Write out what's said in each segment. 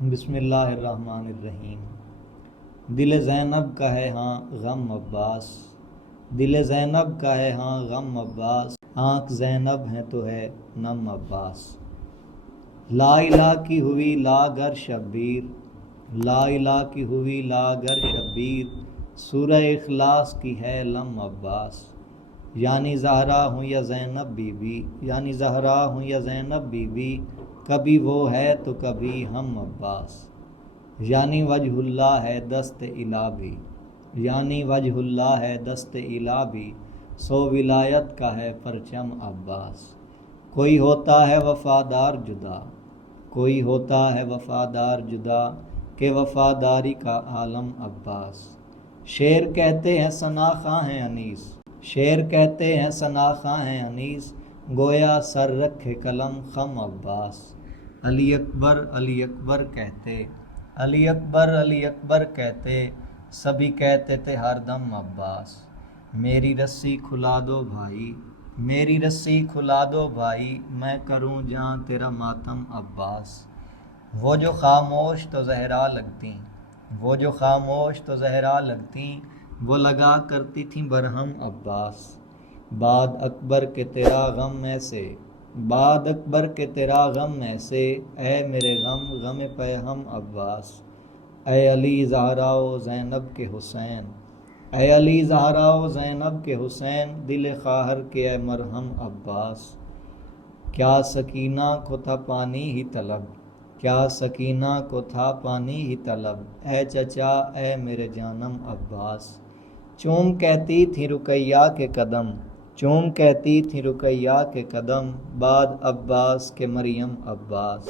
بسم اللہ الرحمن الرحیم۔ دل زینب کا ہے ہاں غم عباس، دل زینب کا ہے ہاں غم عباس، آنکھ زینب ہے تو ہے نم عباس۔ لا الہ کی ہوئی لا گر شبیر، لا الہ کی ہوئی لا گر شبیر، سورہ اخلاص کی ہے لم عباس۔ یعنی زہرا ہوں یا زینب بی بی، یعنی زہرا ہوں یا زینب بی بی، کبھی وہ ہے تو کبھی ہم عباس۔ یعنی وجہ اللہ ہے دست الہ بھی، یعنی وجہ اللہ ہے دست الہ بھی، سو ولایت کا ہے پرچم عباس۔ کوئی ہوتا ہے وفادار جدا، کوئی ہوتا ہے وفادار جدا، کہ وفاداری کا عالم عباس۔ شعر کہتے ہیں ثنا خواں ہیں انیس، شعر کہتے ہیں ثنا خواں ہیں انیس، گویا سر رکھے قلم خم عباس۔ علی اکبر علی اکبر کہتے، علی اکبر علی اکبر کہتے، سبھی کہتے تھے ہر دم عباس۔ میری رسی کھلا دو بھائی، میری رسی کھلا دو بھائی، میں کروں جہاں تیرا ماتم عباس۔ وہ جو خاموش تو زہرا لگتیں، وہ جو خاموش تو زہرا لگتیں، وہ لگا کرتی تھیں برہم عباس۔ بعد اکبر کے تیرا غم ایسے، بعد اکبر کے تیرا غم ایسے، اے میرے غم غم پیہم عباس۔ اے علی زہراء زینب کے حسین، اے علی زہراء زینب کے حسین، دل خواہر کے اے مرہم عباس۔ کیا سکینہ کو تھا پانی ہی طلب، کیا سکینہ کو تھا پانی ہی طلب، اے چچا اے میرے جانم عباس۔ چوم کہتی تھی رقیہ کے قدم، چوم کہتی تھی رقیہ کے قدم، بعد عباس کے مریم عباس۔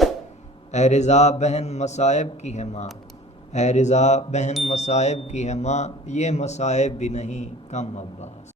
اے رضا بہن مصائب کی ہے ماں، اے رضا بہن مصائب کی ہے ماں، یہ مصائب بھی نہیں کم عباس۔